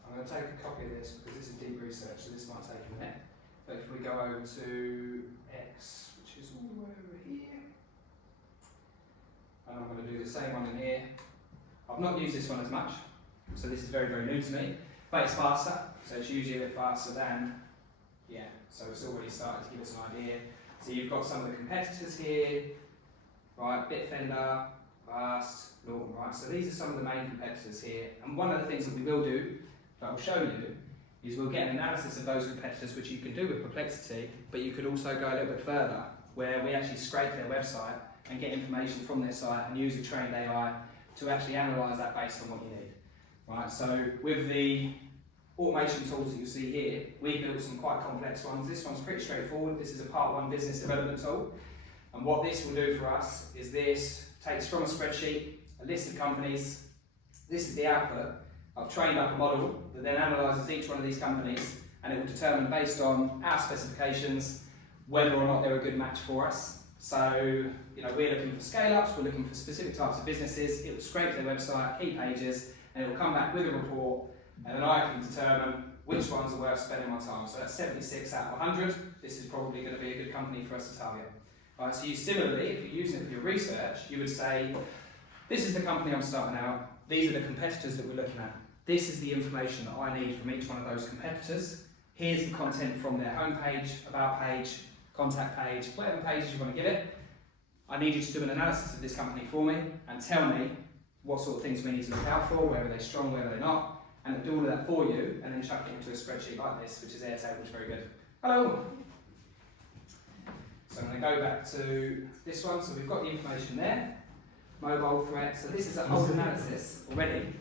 I'm going to take a copy of this because this is deep research, so this might take a minute. But if we go over to X, which is all the way over here, and I'm going to do the same one in here. I've not used this one as much, so this is very new to me, but it's faster, so it's usually a bit faster than, yeah, so it's already started to give us an idea. So you've got some of the competitors here, right, Bitfender, Vast, Norton, right, so these are some of the main competitors here, and one of the things that we will do, that I'll show you, is we'll get an analysis of those competitors, which you can do with Perplexity, but you could also go a little bit further, where we actually scrape their website and get information from their site and use a trained AI to actually analyse that based on what you need. Right, so with the automation tools that you see here, we built some quite complex ones. This one's pretty straightforward. This is a part 1 business development tool. And what this will do for us is this takes from a spreadsheet a list of companies. This is the output. I've trained up a model that then analyses each one of these companies, and it will determine based on our specifications whether or not they're a good match for us. So, you know, we're looking for scale-ups, we're looking for specific types of businesses. It will scrape their website, key pages, and it will come back with a report, and then I can determine which ones are worth spending my time. So that's 76 out of 100. This is probably going to be a good company for us to target. Right, so you similarly, if you're using it for your research, you would say, this is the company I'm starting out, these are the competitors that we're looking at. This is the information that I need from each one of those competitors. Here's the content from their homepage, about page, contact page, whatever pages you want to give it. I need you to do an analysis of this company for me and tell me what sort of things we need to look out for, whether they're strong, whether they're not, and it'll do all of that for you, and then chuck it into a spreadsheet like this, which is Airtable, which is very good. Hello! So I'm going to go back to this one. So we've got the information there, mobile threat. So this is a whole analysis already.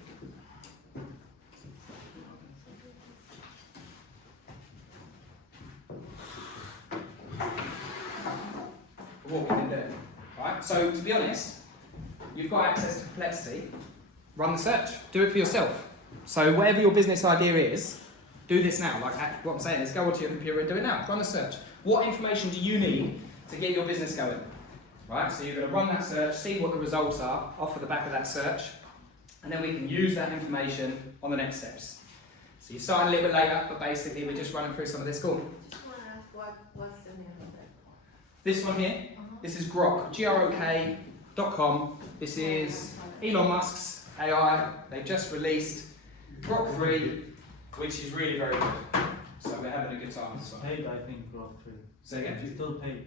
What we can do, right? So to be honest, you've got access to Perplexity. Run the search. Do it for yourself. So whatever your business idea is, do this now. Like what I'm saying is, go onto your computer and do it now. Run a search. What information do you need to get your business going? Right. So you're going to run that search, see what the results are off of the back of that search, and then we can use that information on the next steps. So you're starting a little bit later, but basically we're just running through some of this. Cool. Just want to ask what's the name of it? This one here. This is Grok, grok.com. This is Elon Musk's AI. They've just released Grok 3, which is really very good. So we're having a good time. It's paid, I think, Grok 3. Say again? It's still paid.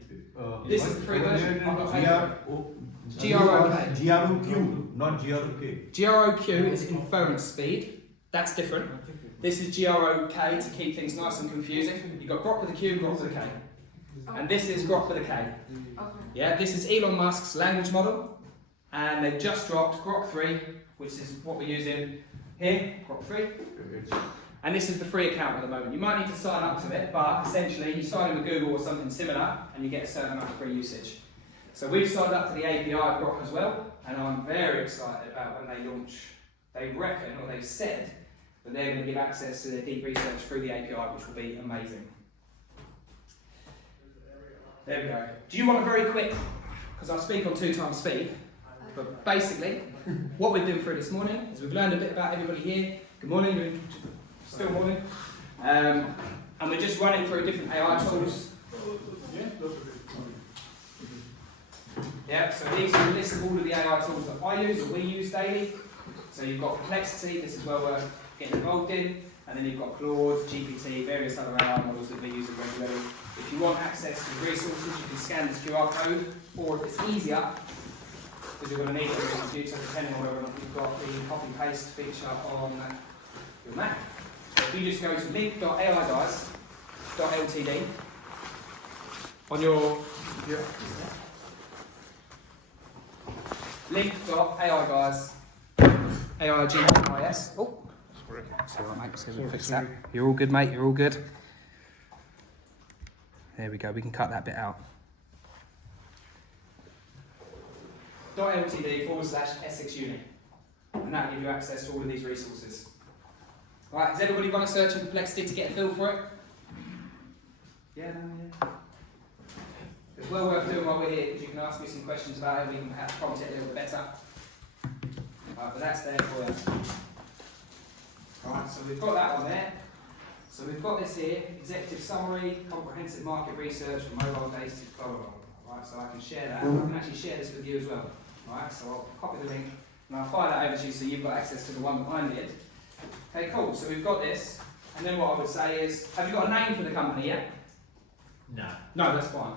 This is the free version. I'm not paying for it. GROQ, not GROK. GROQ is inference speed. That's different. This is GROK to keep things nice and confusing. You've got Grok with a Q, Grok with a K. And this is Grok with a K. Okay. Yeah, this is Elon Musk's language model. And they've just dropped Grok 3, which is what we're using here, Grok 3. And this is the free account at the moment. You might need to sign up to it, but essentially you sign in with Google or something similar and you get a certain amount of free usage. So we've signed up to the API of Grok as well, and I'm very excited about when they launch. They reckon, or they've said, that they're going to give access to their deep research through the API, which will be amazing. There we go. Do you want a very quick, because I speak on 2 times speed, but basically, what we've been through this morning is we've learned a bit about everybody here. Good morning, still morning. And we're just running through different AI tools. Yeah, so these are a list of all of the AI tools that I use or we use daily. So you've got Perplexity, this is well worth getting involved in, and then you've got Claude, GPT, various other AI models that we use regularly. If you want access to the resources, you can scan this QR code, or if it's easier, because you're going to need it on your computer, depending on whether or not you've got the copy-paste feature on your Mac. So if you just go to link.aiguys.ltd on your computer, link.aiguys, AIGIS. Oh, sorry. See what, mate? See if we can fix that. You're all good, mate. You're all good. There we go. We can cut that bit out. .ltd/Essex Uni, and that'll give you access to all of these resources. Right, has everybody run a search in Perplexity to get a feel for it? Yeah, no, yeah. It's well worth doing while we're here, because you can ask me some questions about it, we can perhaps prompt it a little bit better. Right, but that's there for you. Right, so we've got that one there. So we've got this here, executive summary, comprehensive market research for mobile data, blah, blah, blah. Right, so I can share that. I can actually share this with you as well. Right, so I'll copy the link and I'll fire that over to you so you've got access to the one that I need. Okay, cool. So we've got this, and then what I would say is, have you got a name for the company yet? No. No, that's fine.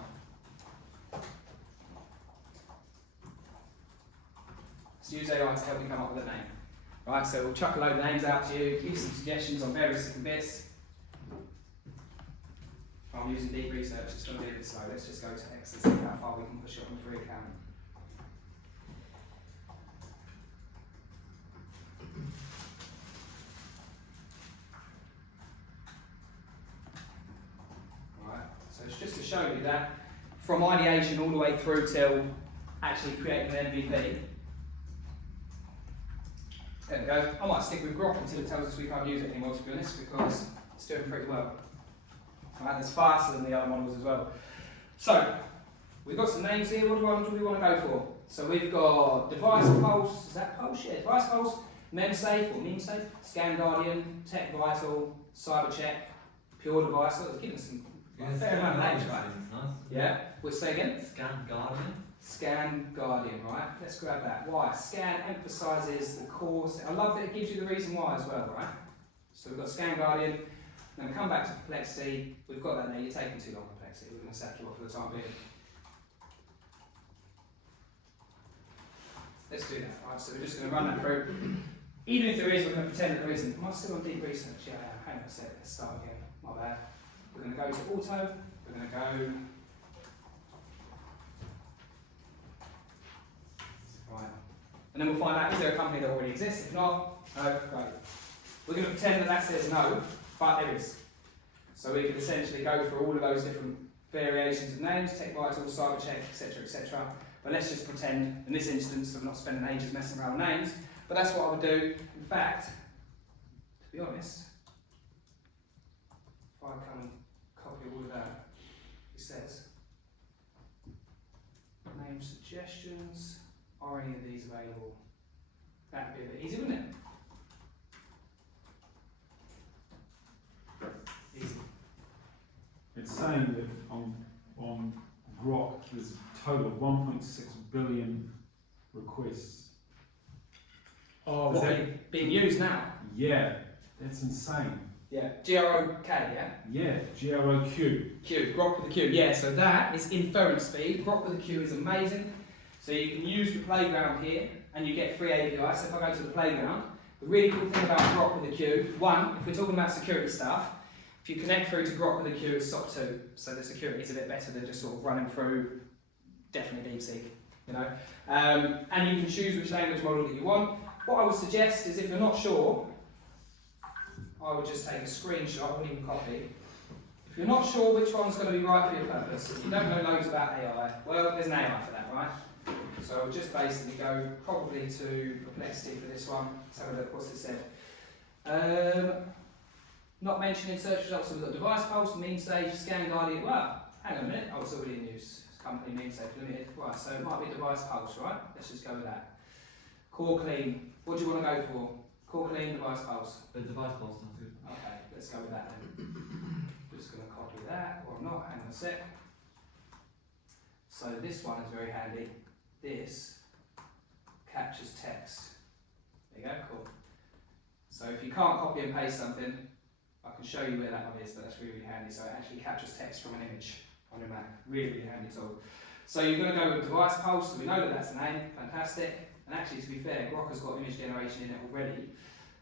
So use AI to help you come up with a name. Right, so we'll chuck a load of names out to you, give you some suggestions on various different bits. I'm using deep research, it's going to be a bit slow. Let's just go to X and see how far we can push it on the free account. Right, so it's just to show you that from ideation all the way through till actually creating an MVP. There we go. I might stick with Grok until it tells us we can't use it anymore, to be honest, because it's doing pretty well. Right, that's faster than the other models as well. So, we've got some names here. What do we want to go for? So we've got Device Pulse, is that Pulse? Yeah, Device Pulse, MemSafe or MemSafe, Scan Guardian, Tech Vital, CyberCheck, Pure Device. So it's giving us some fair amount of names, right? Nice. Yeah, we'll say again. Scan Guardian. Scan Guardian, right? Let's grab that. Why? Scan emphasises the core. I love that it gives you the reason why as well, right? So we've got Scan Guardian. Then we come back to Perplexity. We've got that there. You're taking too long, Perplexity. We're going to sack you off for the time being. Let's do that. Right, so we're just going to run that through. Even if there is, we're going to pretend that there isn't. Am I still on deep research? Yeah, hang on a sec. Let's start again. My bad. We're going to go to Auto. We're going to go. Right. And then we'll find out, is there a company that already exists? If not, no, great. We're going to pretend that that says no, but there is. So we can essentially go through all of those different variations of names, Tech Vital, CyberCheck, etc., etc. But let's just pretend, in this instance, I'm not spending ages messing around with names, but that's what I would do. In fact, to be honest, if I come and copy all of that, it says, name suggestions, are any of these available? That would be a bit easy, wouldn't it? Easy. It's saying that on Grok there's a total of 1.6 billion requests. Oh, Is what that- being used now? Yeah, that's insane. Yeah, Grok, yeah? Yeah, GROQ. Q, Grok with a Q, yeah, so that is inference speed. Grok with a Q is amazing. So you can use the playground here and you get free API. So if I go to the playground, the really cool thing about Grok with a Q, one, if we're talking about security stuff, if you connect through to Grok with a Q, it's SOC 2. So the security is a bit better than just sort of running through, definitely DeepSeek, you know. And you can choose which language model that you want. What I would suggest is if you're not sure, I would just take a screenshot, I wouldn't even copy. If you're not sure which one's going to be right for your purpose, if you don't know loads about AI, well, there's an AI for that, right? So I would just basically go probably to Perplexity for this one. Let's have a look, what's it said? Not mentioned in search results, so we've got Device Pulse, MemSafe, Scan Guardian. Well, hang on a minute, oh, it's already in use. It's company MemSafe Limited. Right, so it might be Device Pulse, right? Let's just go with that. Core Clean, what do you want to go for? Core Clean, Device Pulse. The device pulse sounds good. Okay, let's go with that then. Just going to copy that, or not, hang on a sec. So this one is very handy. this captures text. There you go, cool. So if you can't copy and paste something, I can show you where that one is, but that's really, really handy. So it actually captures text from an image on your Mac. Really, really handy tool. So you're going to go with device pulse, so we know that that's the name, fantastic. And actually, to be fair, Grok has got image generation in it already,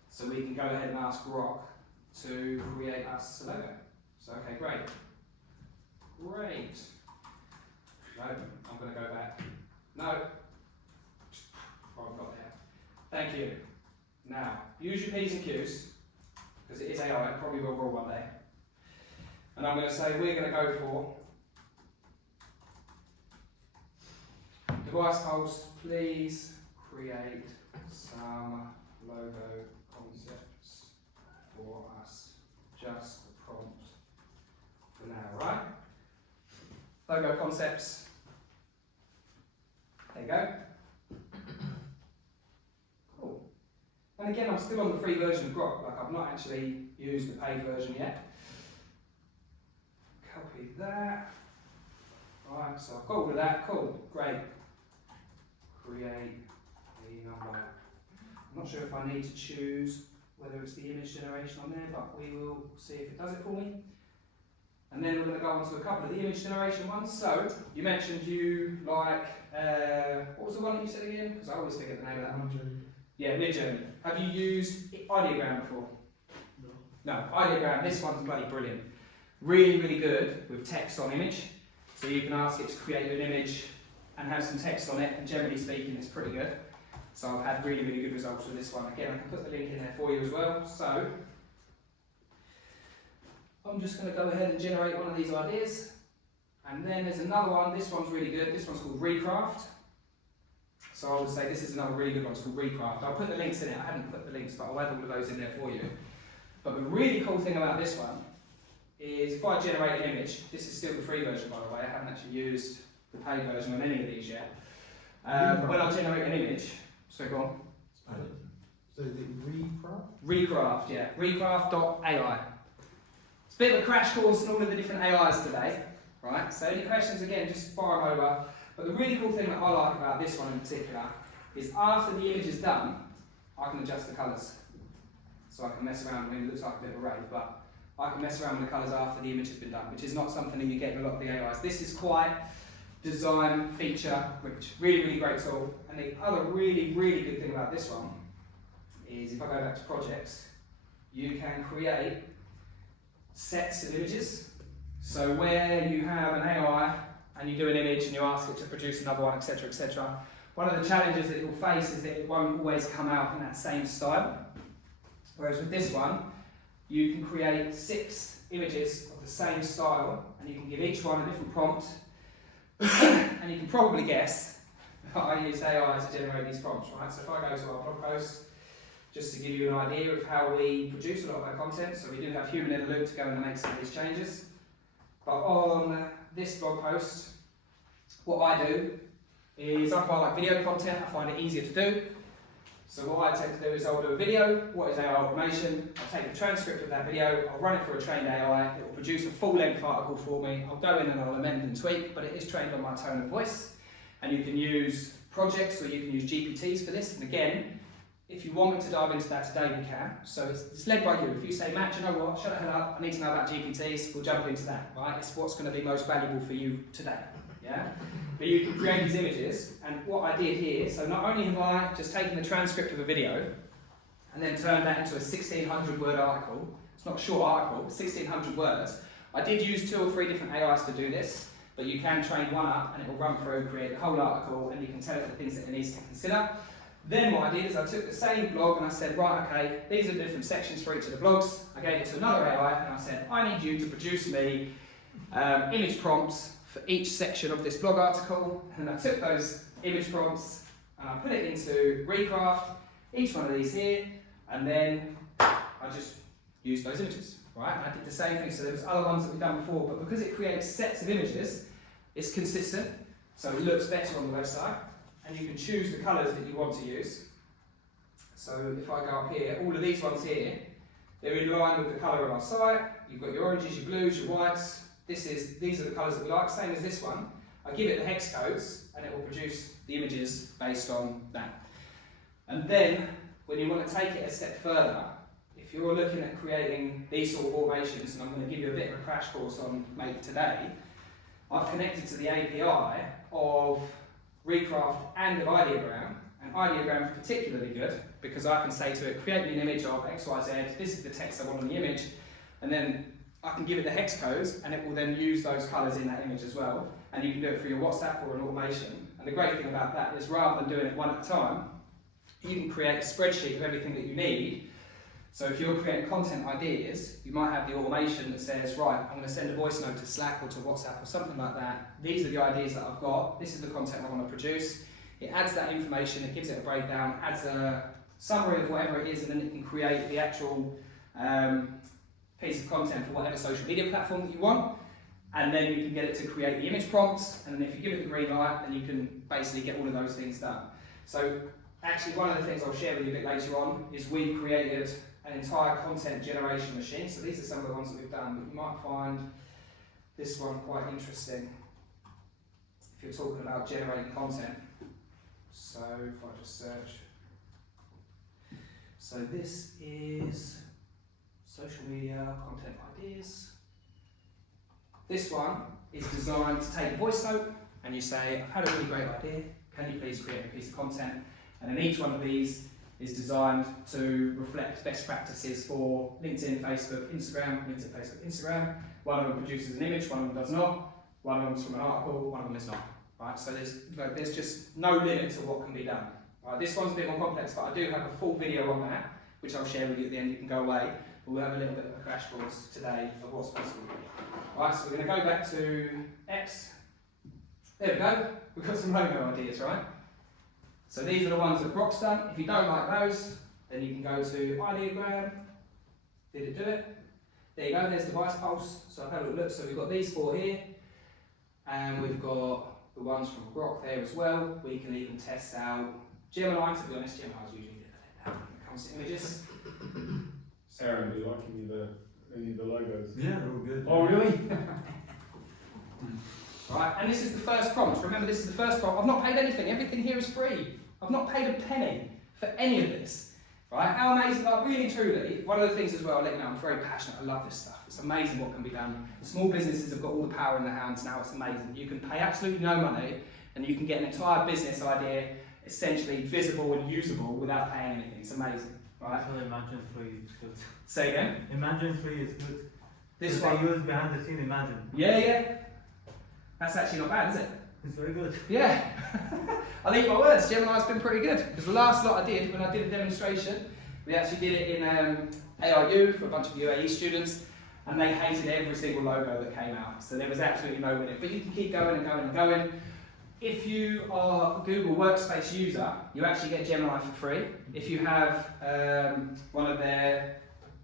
so we can go ahead and ask Grok to create us a logo. So, okay, great. Great. No, I'm going to go back. No. Oh, I've got there. Thank you. Now, use your P's and Q's, because it is AI, it probably will roll one day. And I'm going to say we're going to go for device pulse, please create some logo concepts for us. Just the prompt for now, right? Logo concepts. There you go. Cool. And again, I'm still on the free version of Grok, like I've not actually used the paid version yet. Copy that. Right, so I've got all of that, cool, great. Create a number. I'm not sure if I need to choose whether it's the image generation on there, but we will see if it does it for me. And then we're going to go on to a couple of the image generation ones. So, you mentioned you like, what was the one that you said again? Because I always forget the name of that one. Yeah, Midjourney. Have you used Ideogram before? No. No, Ideogram, this one's bloody brilliant. Really, really good with text on image. So you can ask it to create an image and have some text on it, and generally speaking, it's pretty good. So I've had really, really good results with this one. Again, I can put the link in there for you as well. So I'm just going to go ahead and generate one of these ideas. And then there's another one. This one's really good. This one's called ReCraft. So I would say this is another really good one. It's called ReCraft. I'll put the links in it. I haven't put the links, but I'll add all of those in there for you. But the really cool thing about this one is if I generate an image, this is still the free version, by the way. I haven't actually used the paid version on any of these yet. When I generate an image, so go on. So is it ReCraft? ReCraft, yeah. ReCraft.ai. It's a bit of a crash course in all of the different AIs today, right? So any questions, again, just fire them over. But the really cool thing that I like about this one in particular is after the image is done, I can adjust the colours. So I can mess around, I mean, it looks like a bit of a rave, but I can mess around with the colours after the image has been done, which is not something that you get in a lot of the AIs. This is quite design feature rich. Really, really great tool. And the other really, really good thing about this one is if I go back to projects, you can create sets of images. So where you have an AI and you do an image and you ask it to produce another one, etc., etc. One of the challenges that it will face is that it won't always come out in that same style. Whereas with this one, you can create 6 images of the same style and you can give each one a different prompt. And you can probably guess that I use AI to generate these prompts, right? So if I go to our blog post, just to give you an idea of how we produce a lot of our content, so we do have human in the loop to go in and make some of these changes. But on this blog post, what I do is I quite like video content, I find it easier to do. So what I tend to do is I'll do a video, what is AI automation, I'll take the transcript of that video, I'll run it through a trained AI, it will produce a full-length article for me, I'll go in and I'll amend and tweak, but it is trained on my tone of voice. And you can use projects or you can use GPTs for this, and again, if you want me to dive into that today, we can. So it's led by you. If you say, Matt, you know what, shut the hell up, I need to know about GPTs, we'll jump into that, right? It's what's going to be most valuable for you today, yeah? But you can create these images, and what I did here, so not only have I just taken the transcript of a video and then turned that into a 1600 word article, it's not a short article, 1600 words. I did use 2 or 3 different AIs to do this, but you can train one up and it will run through, create the whole article, and you can tell it the things that it needs to consider. Then what I did is I took the same blog and I said, right, okay, these are the different sections for each of the blogs. I gave it to another AI and I said, I need you to produce me image prompts for each section of this blog article. And I took those image prompts and I put it into ReCraft, each one of these here, and then I just used those images, right? And I did the same thing, so there was other ones that we've done before, but because it creates sets of images, it's consistent, so it looks better on the website. And you can choose the colours that you want to use. So if I go up here, all of these ones here, they're in line with the colour of our site. You've got your oranges, your blues, your whites. These are the colours that we like, same as this one. I give it the hex codes, and it will produce the images based on that. And then, when you want to take it a step further, if you're looking at creating these sort of automations, and I'm going to give you a bit of a crash course on Make today, I've connected to the API of ReCraft and of Ideogram, and Ideogram is particularly good because I can say to it, create me an image of XYZ, this is the text I want on the image, and then I can give it the hex codes, and it will then use those colours in that image as well, and you can do it through your WhatsApp or an automation. And the great thing about that is rather than doing it one at a time, you can create a spreadsheet of everything that you need. So if you're creating content ideas, you might have the automation that says, right, I'm going to send a voice note to Slack or to WhatsApp or something like that. These are the ideas that I've got. This is the content I want to produce. It adds that information, it gives it a breakdown, adds a summary of whatever it is, and then it can create the actual piece of content for whatever social media platform that you want. And then you can get it to create the image prompts, and then if you give it the green light, then you can basically get all of those things done. So actually one of the things I'll share with you a bit later on is we've created an entire content generation machine. So these are some of the ones that we've done, but you might find this one quite interesting if you're talking about generating content. So if I just search. So this is social media content ideas. This one is designed to take a voice note and you say, I've had a really great idea, can you please create a piece of content? And then each one of these is designed to reflect best practices for LinkedIn, Facebook, Instagram, LinkedIn, Facebook, Instagram. One of them produces an image, one of them does not. One of them is from an article, one of them is not. Right? So there's just no limit to what can be done. Right? This one's a bit more complex, but I do have a full video on that, which I'll share with you at the end. You can go away. But we'll have a little bit of a crash course today of what's possible. Right, so we're going to go back to X. There we go. We've got some logo ideas, right? So these are the ones that Grok's done. If you don't like those, then you can go to Ideogram. Did it do it? There you go, there's device pulse. So I've had a little look. So we've got these four here. And we've got the ones from Grok there as well. We can even test out Gemini. To be honest, Gemini's usually a bit of a letdown when it comes to images. Sarah, do you like any of the logos? Yeah, they're all good. Oh, really? Right, and this is the first prompt. Remember, this is the first prompt. I've not paid anything. Everything here is free. I've not paid a penny for any of this. Right? How amazing, like really truly, one of the things as well, I'll let you know, I'm very passionate. I love this stuff. It's amazing what can be done. Small businesses have got all the power in their hands now. It's amazing. You can pay absolutely no money and you can get an entire business idea essentially visible and usable without paying anything. It's amazing. Right? So Imagine 3 is good. Say again? Imagine 3 is good. This I one? use behind the scene Imagine. Yeah. That's actually not bad, is it? It's very good. Yeah. I'll eat my words. Gemini's been pretty good. Because the last lot I did, when I did a demonstration, we actually did it in ARU for a bunch of UAE students, and they hated every single logo that came out. So there was absolutely no winning. But you can keep going and going and going. If you are a Google Workspace user, you actually get Gemini for free. If you have one of their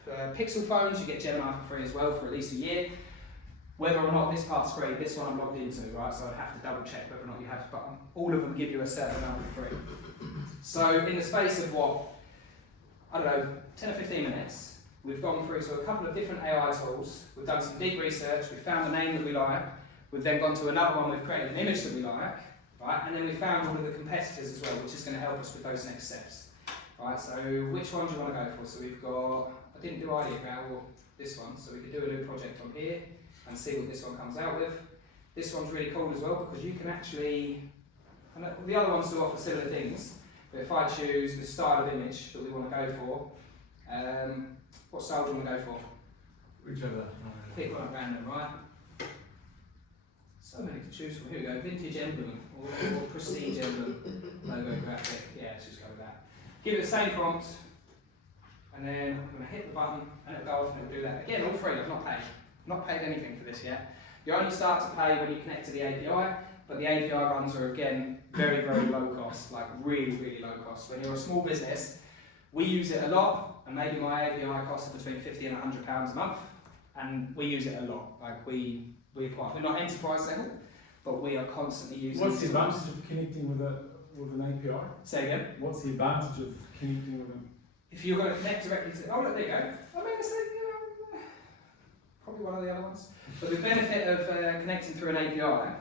Pixel phones, you get Gemini for free as well for at least a year. Whether or not this part's free, this one I'm logged into, right? So I'd have to double check whether or not you have to, but all of them give you a certain amount for free. So in the space of what, I don't know, 10 or 15 minutes, we've gone through a couple of different AI tools, we've done some deep research, we've found the name that we like, we've then gone to another one, we've created an image that we like, right? And then we found all of the competitors as well, which is going to help us with those next steps. Right, so which one do you want to go for? So we've got, I didn't do Ideogram, or this one, so we could do a new project on here and see what this one comes out with. This one's really cool as well because you can actually, and the other ones do offer similar things, but if I choose the style of image that we want to go for, what style do you want to go for? Whichever. Pick one at random, right? So many to choose from. Here we go, vintage emblem or prestige emblem, logo graphic. Yeah, let's just go with that. Give it the same prompt, and then I'm going to hit the button and it'll go off and it'll do that. Again, all free, I've not paid. Not paid anything for this yet. You only start to pay when you connect to the API, but the API runs are again very, very low cost, like really, really low cost. When you're a small business, we use it a lot, and maybe my API costs between £50 and £100 a month, and we use it a lot. Like we're not enterprise level, but we are constantly using it. What's the advantage of connecting with an API? Say again? What's the advantage of connecting with an? If you're going to connect directly to, oh look, there you go. I mean, it's probably one of the other ones. But the benefit of connecting through an API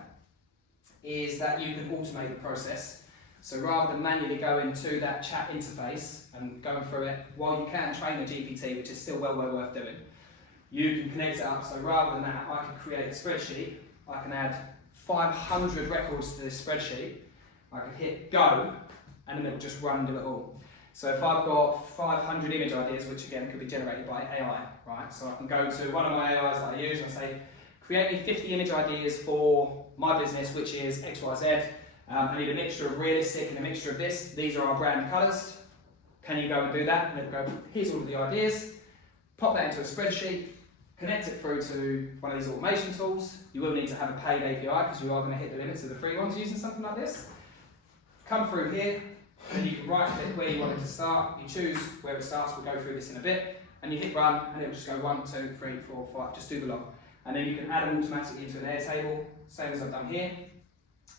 is that you can automate the process. So rather than manually going to that chat interface and going through it, while you can train a GPT, which is still well worth doing, you can connect it up. So rather than that, I can create a spreadsheet. I can add 500 records to this spreadsheet. I can hit go, and then it'll just run and do it all. So if I've got 500 image ideas, which again could be generated by AI, right? So I can go to one of my AIs that I use and say, create me 50 image ideas for my business, which is XYZ. I need a mixture of realistic and a mixture of this. These are our brand colours. Can you go and do that? And it'll go, here's all of the ideas. Pop that into a spreadsheet. Connect it through to one of these automation tools. You will need to have a paid API because you are going to hit the limits of the free ones using something like this. Come through here, and you can right click where you want it to start. You choose where it starts. We'll go through this in a bit. And you hit run, and it'll just go 1, 2, 3, 4, 5. Just do the log. And then you can add them automatically into an Airtable, same as I've done here.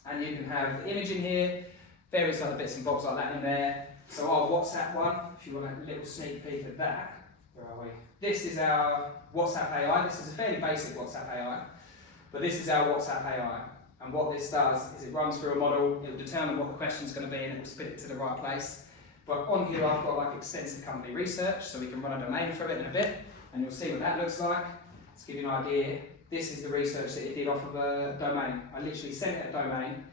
And you can have the image in here, various other bits and bobs like that in there. So our WhatsApp one, if you want a little sneak peek at that, where are we? This is our WhatsApp AI. This is a fairly basic WhatsApp AI, but this is our WhatsApp AI. And what this does is it runs through a model, it will determine what the question is going to be, and it will spit it to the right place. But on here I've got like extensive company research, so we can run a domain through it in a bit, and you'll see what that looks like. To give you an idea, this is the research that it did off of a domain. I literally sent it a domain,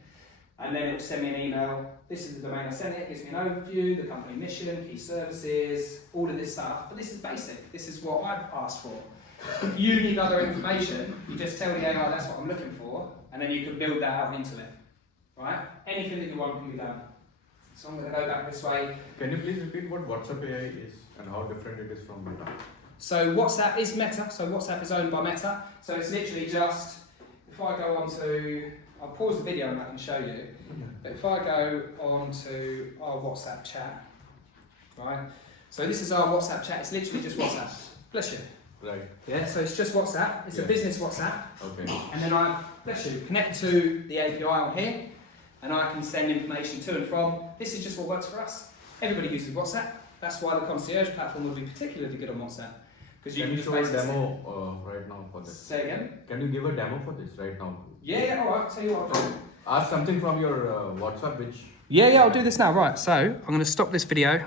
and then it will send me an email. This is the domain I sent it, gives me an overview, the company mission, key services, all of this stuff. But this is basic, this is what I've asked for. If you need other information, you just tell the AI that's what I'm looking for, and then you can build that out into it. Right? Anything that you want can be done. So I'm going to go back this way. Can you please repeat what WhatsApp AI is and how different it is from Meta? So WhatsApp is Meta, so WhatsApp is owned by Meta. So it's literally just, if I go on to, I'll pause the video and I can show you. But if I go on to our WhatsApp chat, right? So this is our WhatsApp chat, it's literally just WhatsApp. Bless you. Right. Yeah, so it's just WhatsApp, it's a business WhatsApp. Okay. And then I, bless you, connect to the API on here, and I can send information to and from. This is just what works for us. Everybody uses WhatsApp. That's why the concierge platform will be particularly good on WhatsApp. Because you Can can you just show a basically demo right now for this? say again. Can you give a demo for this right now? Yeah, alright, tell you what I'll do. Ask something from your WhatsApp which... Yeah, I'll do this now. Right, so I'm going to stop this video.